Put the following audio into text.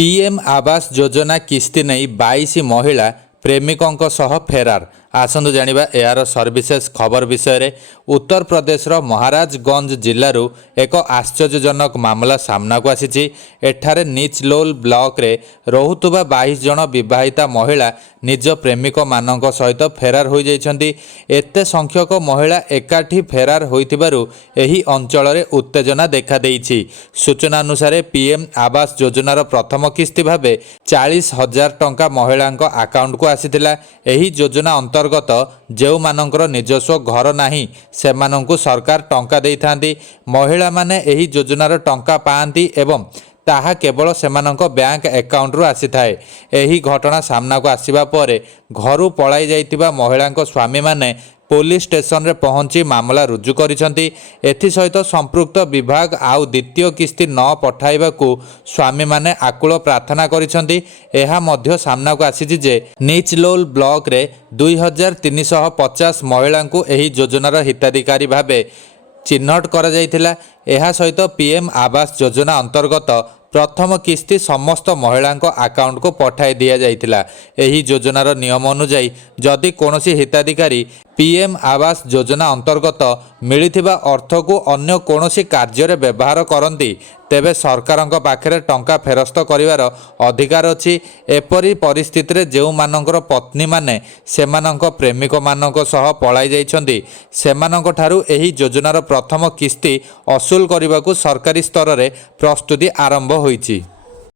PM Awas Yojana किस्ती नहीं 22 महिला प्रेमिकों सह फेरार। आसंतु जानिबा यार सर्विसेस खबर विषय रे। उत्तर प्रदेश रो महाराजगंज जिल्लारू एक आश्चर्यजनक मामला सामना को आसीछि। एठारे निचलोल ब्लॉक रे रहुतुबा 22 जन विवाहिता महिला निज प्रेमिक मानक सहित फेरार हो जाइछन्ति। एते संख्यक महिला एकाठी फेरार होइथिबारु एही अंचल रे उत्तेजना देखा देइछि। सूचना अनुसार पीएम आवास योजनार प्रथम किस्ती भाबे 40,000 टंका महिलांक अकाउंट को आसीथिला। एही योजना अंतर्गत जो मानकर निजस्व घर नाही सेमानंकु सरकार टंका देइथांती। महिला माने एही योजनार टंका पाआंती एवं ताहा केवल सेमानंक बैंक अकाउंट रु आसीथाए। एही घटना सामना को आसीबा परे घरु पळाई जाइतिबा महिलांक स्वामी माने पुलिस स्टेशन रे पहुंची मामला रुजु करिसंती। एथि सहित संपृक्त विभाग आउ द्वितीय किस्ती न पठाइबाकू स्वामी माने आकुल प्रार्थना करिसंती। एहा मध्य सामना को आसीछि जे निचलोल ब्लॉक रे 2350 महिलांकू एही योजनार हिताधिकारी भाबे चिन्हट करा जाइथिला। एहा सहित पीएम आवास योजना अंतर्गत प्रथम किस्ती समस्त महिलांक अकाउंट को पठाई दिया जाइथिला। एही योजनार नियम अनुसार जदि कोनोसी हिताधिकारी पीएम आवास योजना अंतर्गत मिलिथिबा अर्थ को अन्य कोनोसी कार्य रे व्यवहार करंती तेबे सरकारक पाखरे टंका फेरस्त करिवार अधिकार अछि। एपरि परिस्थिति रे जेउ मानकर पत्नी माने सेमानक प्रेमिक मानक सह पळाई जाइछन्ती सेमानक ठारू एही योजनार प्रथम किस्ती असूल करिबाकू सरकारी स्तर रे प्रस्तुति आरंभ होईछि।